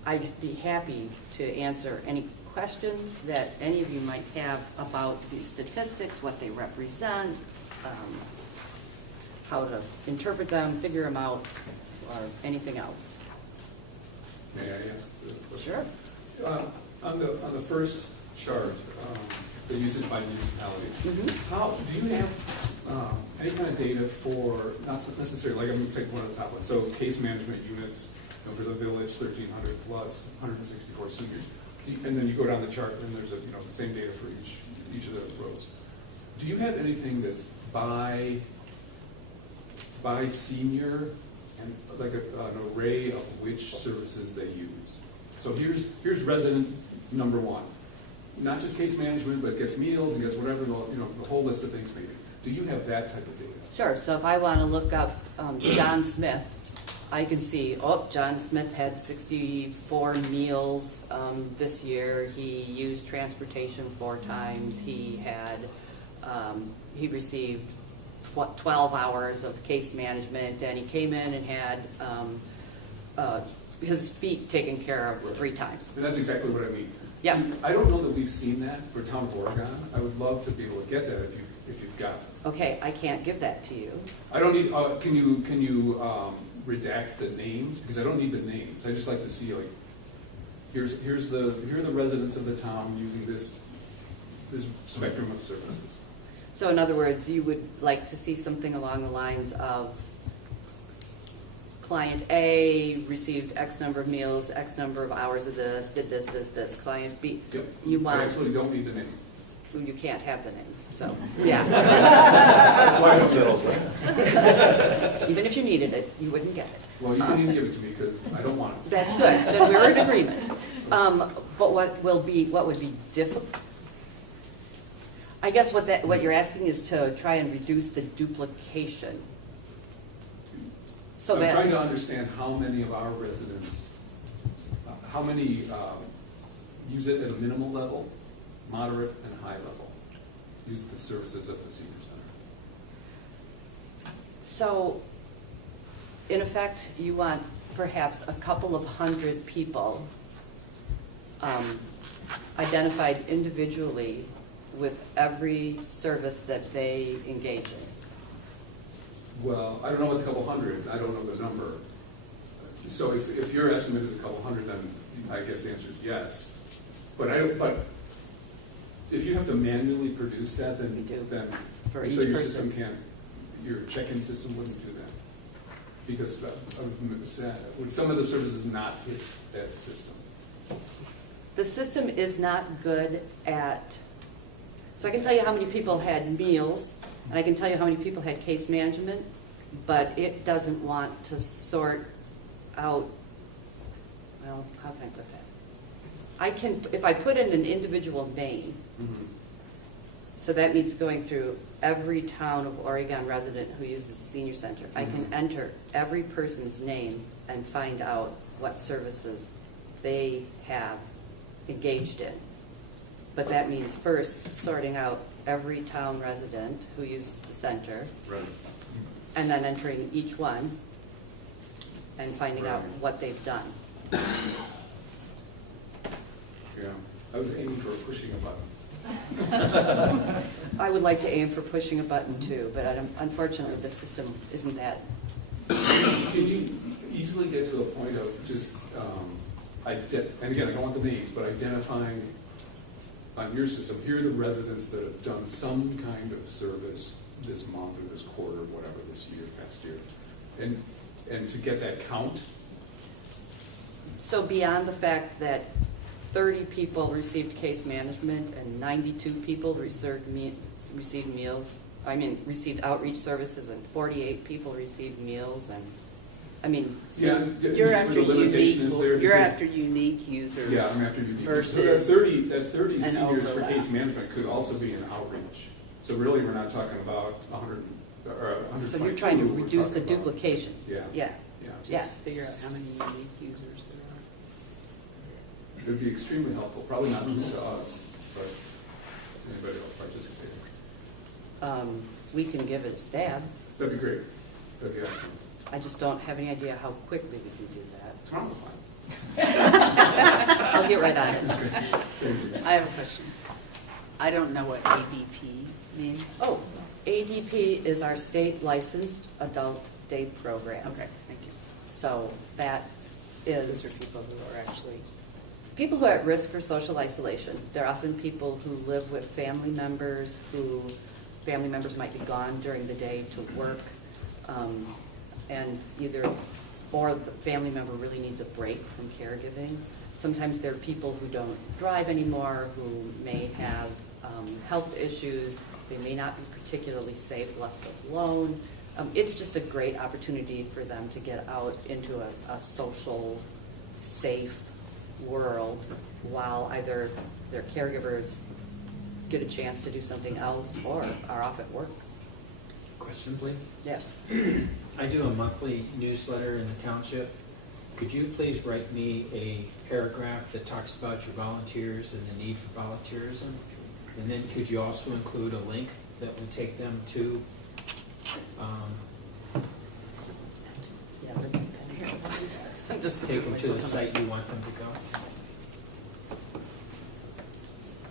I'd be happy to answer any questions that any of you might have about these statistics, what they represent, how to interpret them, figure them out, or anything else. May I ask a question? Sure. On the first chart, the usage by municipalities, how do you have any kind of data for, not necessarily, like I'm going to take one of the top ones, so case management units, for the village, 1,300 plus, 164 seniors, and then you go down the chart and there's the same data for each of those rows. Do you have anything that's by senior and like an array of which services they use? So here's resident number 1. Not just case management, but gets meals and gets whatever, the whole list of things maybe. Do you have that type of data? Sure. So if I want to look up John Smith, I can see, John Smith had 64 meals this year. He used transportation 4 times. He received 12 hours of case management, and he came in and had his feet taken care of 3 times. And that's exactly what I mean. Yeah. I don't know that we've seen that for Town of Oregon. I would love to be able to get that if you've got it. Okay, I can't give that to you. I don't need. Can you redact the names? Because I don't need the names. I just like to see like here are the residents of the town using this spectrum of services. So in other words, you would like to see something along the lines of client A received X number of meals, X number of hours of this, did this. Client B. Yep. You want. I absolutely don't need the name. You can't have the name. So yeah. That's why I don't need it. Even if you needed it, you wouldn't get it. Well, you can even give it to me because I don't want it. That's good. Then we're in agreement. But what would be difficult? I guess what you're asking is to try and reduce the duplication. So I'm trying to understand how many of our residents, how many use it at a minimal level, moderate, and high level, use the services of the senior center. So, in effect, you want perhaps a couple of hundred people identified individually with every service that they engage in. Well, I don't know what the couple hundred, I don't know the number. So if your estimate is a couple hundred, then I guess the answer is yes. But if you have to manually produce that, then For so each your person. system can't, your check-in system wouldn't do that. Because would some of the services not hit that system? The system is not good at, so I can tell you how many people had meals, and I can tell you how many people had case management, but it doesn't want to sort out, well, how can I put that? I can, if I put in an individual name, so that means going through every town of Oregon resident who uses the senior center. I can enter every person's name and find out what services they have engaged in. But that means first sorting out every town resident who uses the center, Right. and then entering each one and finding out Right. what they've done. Yeah, I was aiming for pushing a button. I would like to aim for pushing a button too, but unfortunately, the system isn't that. Can you easily get to a point of just, and again, I don't want the names, but identifying on your system, here are the residents that have done some kind of service this month or this quarter, whatever, this year, past year, and to get that count? So beyond the fact that 30 people received case management and 92 people received outreach services and 48 people received meals and, Yeah, You're the after limitation is there you're because- after unique users. Yeah, I'm after unique. Versus So that 30 an seniors for overlap. case management could also be an outreach. So really, we're not talking about 100, or 122. so you're trying to we're reduce the talking about- duplication. Yeah. Yeah. Yeah. Yeah. Figure out how many unique users there It would be extremely helpful, probably not just to us, but anybody else participating. We can give it a stab. That'd be great. That'd be excellent. I just don't have any idea how quickly we can do that. Tomorrow's fine. I'll get right on it. are. I have a question. I don't know what ADP means. Oh, ADP is our state licensed adult day program. Okay, thank you. So that Those is are people who are actually, people who are at risk for social isolation. They're often people who live with family members might be gone during the day to work, and or the family member really needs a break from caregiving. Sometimes there are people who don't drive anymore, who may have health issues. They may not be particularly safe left alone. It's just a great opportunity for them to get out into a social, safe world while either their caregivers get a chance to do something else or are off at work. Question, please. Yes. I do a monthly newsletter in the township. Could you please write me a paragraph that talks about your volunteers and the need for volunteerism? And then could you also include a link that would take them to, Just take them to the site you want them to go?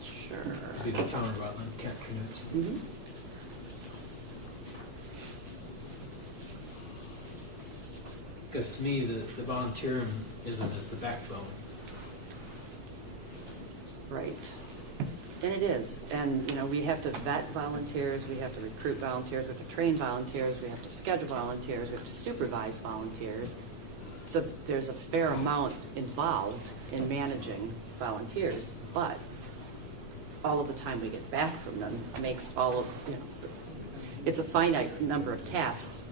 Sure. To the town of Rutland, Kent Canoes. Mhm. Because to me, the volunteerism is the backbone. Right. And it is. And, we have to vet volunteers, we have to recruit volunteers, we have to train volunteers, we have to schedule volunteers, we have to supervise volunteers. So there's a fair amount involved in managing volunteers, but all of the time we get back from them makes it's a finite number of tasks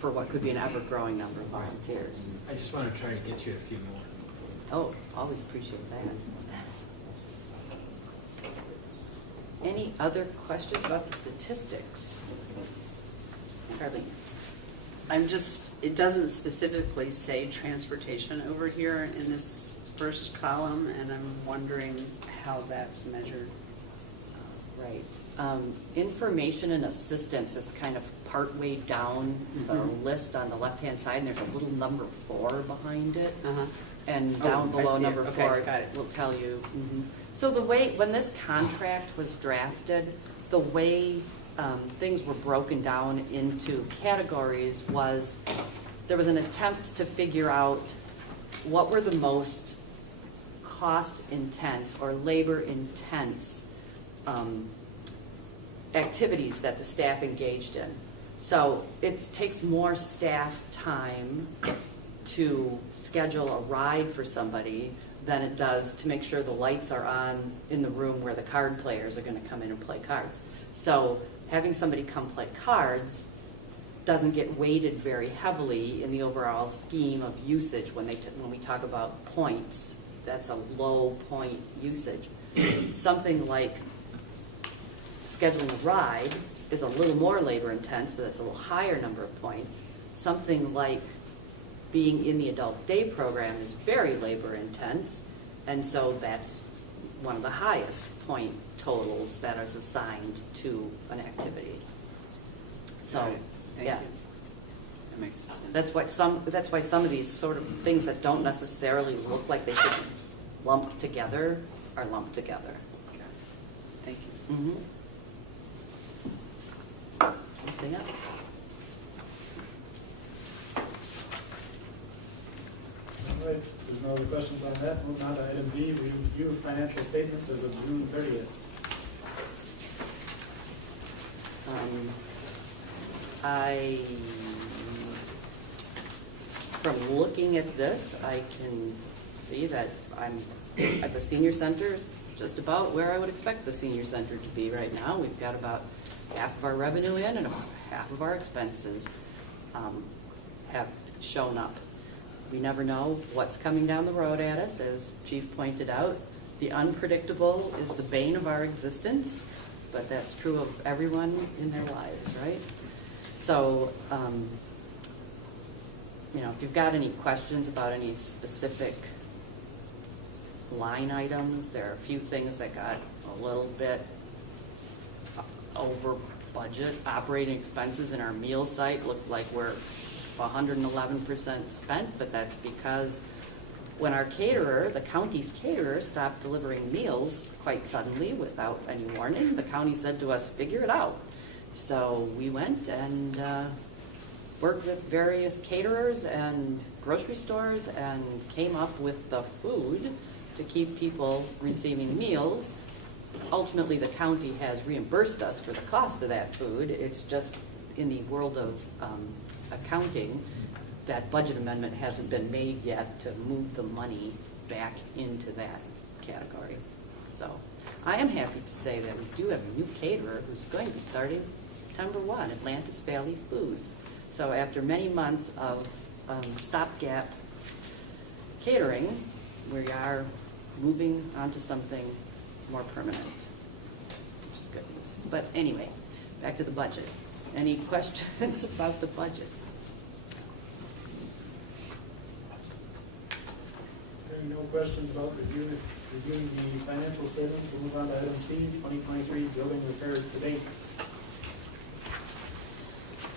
for what could be an ever-growing number of volunteers. I just want to try to get you a few more. Oh, always appreciate that. Any other questions about the statistics? Carly? it doesn't specifically say transportation over here in this first column, and I'm wondering how that's measured. Right. Information and assistance is kind of partway down the list on the left-hand side, and there's a little number 4 behind it. And down Oh, I below see it. number Okay, 4 got it. will tell you. So when this contract was drafted, the way things were broken down into categories was, there was an attempt to figure out what were the most cost-intense or labor-intense activities that the staff engaged in. So it takes more staff time to schedule a ride for somebody than it does to make sure the lights are on in the room where the card players are going to come in and play cards. So having somebody come play cards doesn't get weighted very heavily in the overall scheme of usage when we talk about points. That's a low point usage. Something like scheduling a ride is a little more labor intense, so that's a little higher number of points. Something like being in the adult day program is very labor intense, and so that's one of the highest point totals that is assigned to an activity. So, Got it. Thank yeah. you. That makes sense. That's why some of these sort of things that don't necessarily look like they should be lumped together are lumped together. Okay. Thank you. Mm-hmm. Anything else? All right, there's no other questions on that. Moving on to item B, review of financial statements as of June 30th. From looking at this, I can see that I'm at the senior centers just about where I would expect the senior center to be right now. We've got about half of our revenue in and about half of our expenses have shown up. We never know what's coming down the road at us, as Chief pointed out. The unpredictable is the bane of our existence, but that's true of everyone in their lives, right? So, if you've got any questions about any specific line items, there are a few things that got a little bit over budget. Operating expenses in our meal site looked like we're 111% spent, but that's because when our caterer, the county's caterer, stopped delivering meals quite suddenly without any warning, the county said to us, figure it out. So we went and worked with various caterers and grocery stores and came up with the food to keep people receiving meals. Ultimately, the county has reimbursed us for the cost of that food. It's just in the world of accounting, that budget amendment hasn't been made yet to move the money back into that category. So I am happy to say that we do have a new caterer who's going to be starting September 1, Atlantis Valley Foods. So after many months of stopgap catering, we are moving on to something more permanent, which is good news. But anyway, back to the budget. Any questions about the budget? Hearing no questions about reviewing the financial statements, we'll move on to item C, 2023 building repairs to date.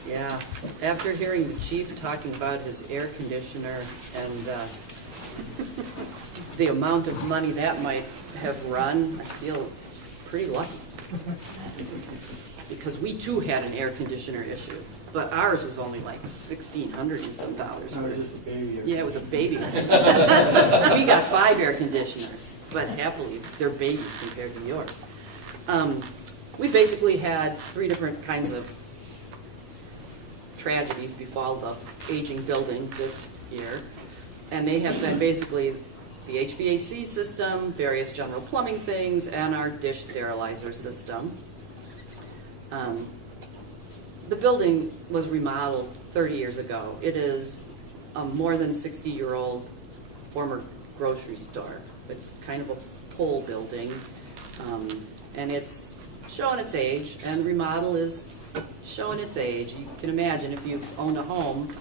Yeah, after hearing the chief talking about his air conditioner and the amount of money that might have run, I feel pretty lucky. Because we too had an air conditioner issue, but ours was only like $1,600 and some dollars. It was just a baby. Yeah, it was a baby. We got 5 air conditioners, but happily, they're babies compared to yours. We basically had 3 different kinds of tragedies befall the aging building this year, and they have been basically the HVAC system, various general plumbing things, and our dish sterilizer system. The building was remodeled 30 years ago. It is a more than 60-year-old former grocery store. It's kind of a pole building, and it's showing its age, and remodel is showing its age. You can imagine if you own a home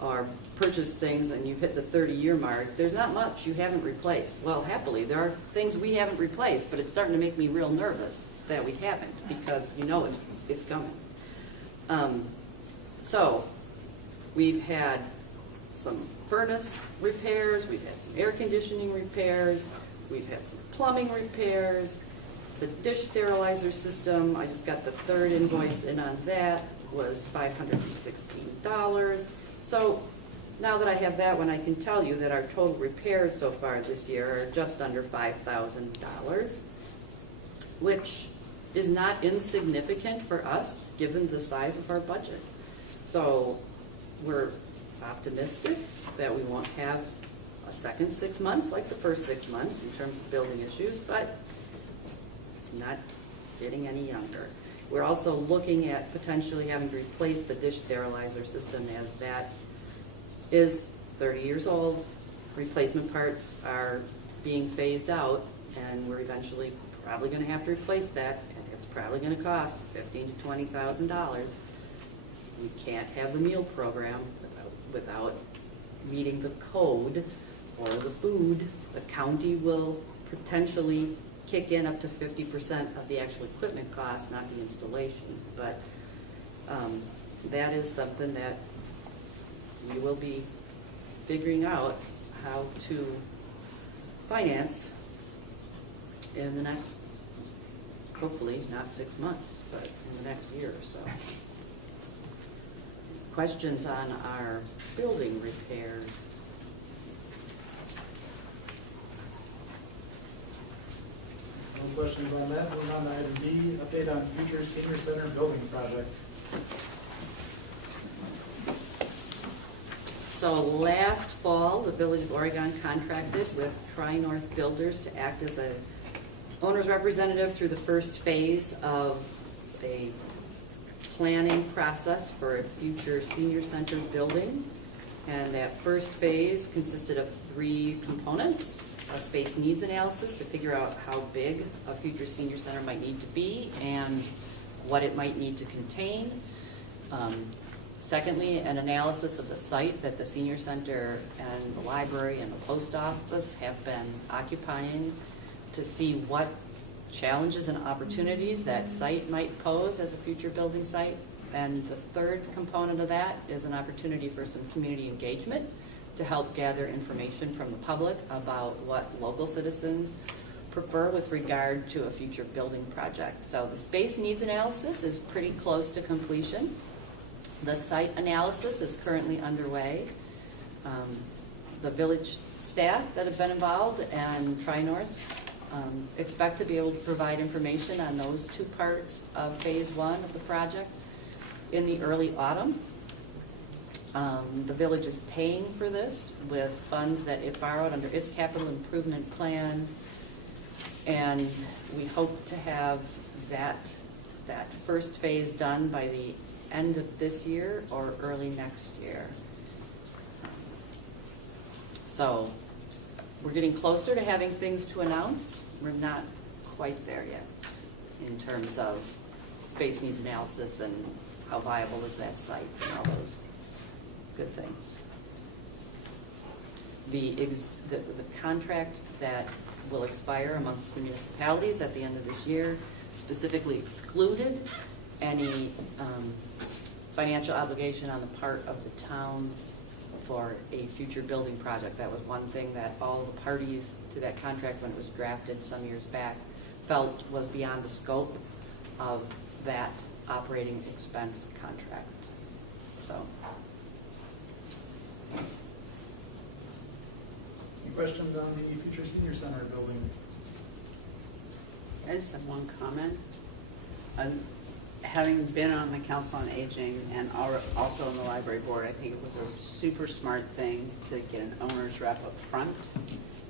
or purchase things and you've hit the 30-year mark, there's not much you haven't replaced. Well, happily, there are things we haven't replaced, but it's starting to make me real nervous that we haven't, because you know it's coming. So we've had some furnace repairs, we've had some air conditioning repairs, we've had some plumbing repairs. The dish sterilizer system, I just got the 3rd invoice in on that, was $516. So now that I have that one, I can tell you that our total repairs so far this year are just under $5,000, which is not insignificant for us, given the size of our budget. So we're optimistic that we won't have a second 6 months like the first 6 months in terms of building issues, but not getting any younger. We're also looking at potentially having to replace the dish sterilizer system, as that is 30 years old. Replacement parts are being phased out, and we're eventually probably going to have to replace that, and it's probably going to cost $15,000 to $20,000. We can't have the meal program without meeting the code for the food. The county will potentially kick in up to 50% of the actual equipment cost, not the installation. But that is something that we will be figuring out how to finance in the next, hopefully not 6 months, but in the next year or so. Questions on our building repairs? No questions on that. Moving on to item B, update on future senior center building project. So last fall, the Village of Oregon contracted with Tri-North Builders to act as a owner's representative through the first phase of a planning process for a future senior center building. And that first phase consisted of 3 components: a space needs analysis to figure out how big a future senior center might need to be and what it might need to contain. Secondly, an analysis of the site that the senior center and the library and the post office have been occupying to see what challenges and opportunities that site might pose as a future building site. And the third component of that is an opportunity for some community engagement to help gather information from the public about what local citizens prefer with regard to a future building project. So the space needs analysis is pretty close to completion. The site analysis is currently underway. The village staff that have been involved and Tri-North expect to be able to provide information on those 2 parts of phase 1 of the project in the early autumn. The village is paying for this with funds that it borrowed under its capital improvement plan, and we hope to have that first phase done by the end of this year or early next year. So we're getting closer to having things to announce. We're not quite there yet in terms of space needs analysis and how viable is that site and all those good things. The contract that will expire amongst the municipalities at the end of this year specifically excluded any financial obligation on the part of the towns for a future building project. That was one thing that all the parties to that contract, when it was drafted some years back, felt was beyond the scope of that operating expense contract. So. Any questions on the future senior center building? I just have one comment. Having been on the Council on Aging and also on the library board, I think it was a super smart thing to get an owner's rep up front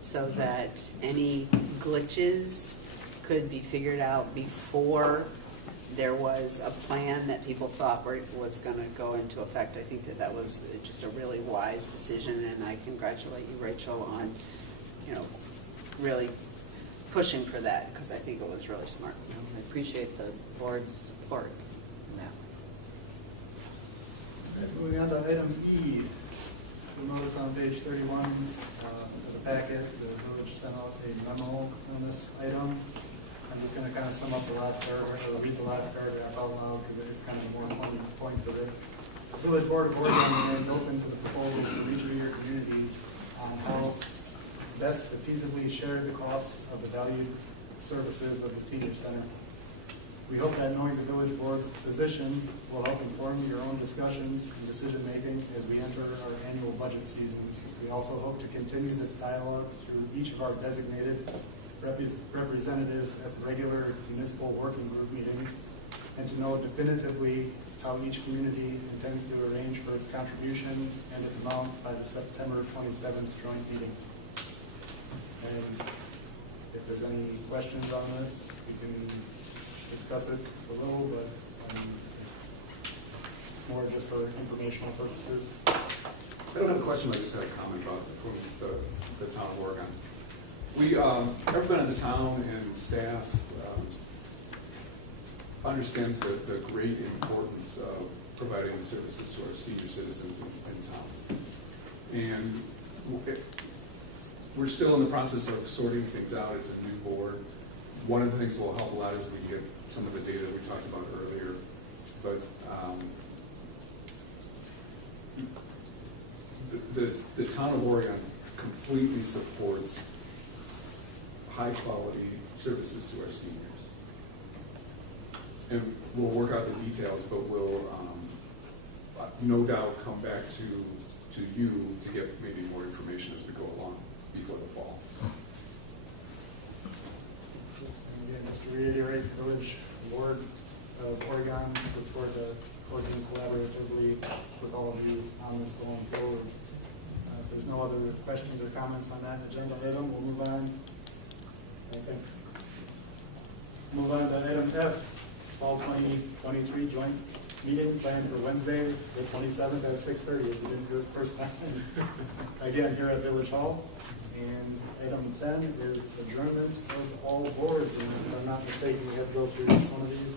so that any glitches could be figured out before there was a plan that people thought was going to go into effect. I think that was just a really wise decision, and I congratulate you, Rachel, on really pushing for that, because I think it was really smart. I appreciate the board's support in that. Moving on to item E. You'll notice on page 31 of the packet, the village sent out a memo on this item. I'm just going to kind of sum up the last paragraph, or read the last paragraph out loud because it's kind of more important points of it. The Village Board of Oregon remains open to the proposals from each of your communities on how best to feasibly share the costs of the valued services of the senior center. We hope that knowing the Village Board's position will help inform your own discussions and decision-making as we enter our annual budget seasons. We also hope to continue this dialogue through each of our designated representatives at the regular municipal working group meetings, and to know definitively how each community intends to arrange for its contribution and its amount by the September 27th joint meeting. And if there's any questions on this, we can discuss it below, but it's more just for informational purposes. I don't have a question, I just had a comment about the town of Oregon. Everyone in the town and staff understands the great importance of providing the services to our senior citizens in town. And we're still in the process of sorting things out. It's a new board. one of the things that will help a lot is we get some of the data that we talked about earlier, but the town of Oregon completely supports high-quality services to our seniors. And we'll work out the details, but we'll no doubt come back to you to get maybe more information as we go along before the fall. And again, just to reiterate, the Village Board of Oregon looks forward to working collaboratively with all of you on this going forward. If there's no other questions or comments on that agenda item, we'll move on. I think. Move on to item F, fall 2023 joint meeting planned for Wednesday, the 27th at 6:30. If you didn't do it first time, again here at Village Hall. And item 10 is adjournment of all boards. And if I'm not mistaken, we have to go through each one of these.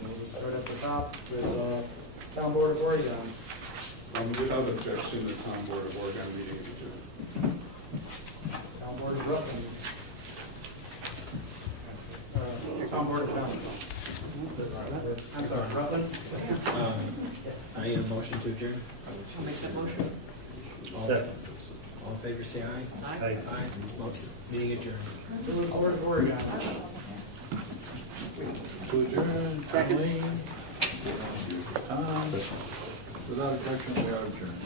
We'll just start at the top with Town Board of Oregon. Without objection, the Town Board of Oregon meeting is adjourned. Town Board of Rutland. Town Board of Rutland. I'm sorry, Rutland? I need a motion to adjourn. I'll make that motion. All in favor, say aye. Aye. Meeting adjourned. Village Board of Oregon. To adjourn, Colleen. Tom, without objection, we are adjourned.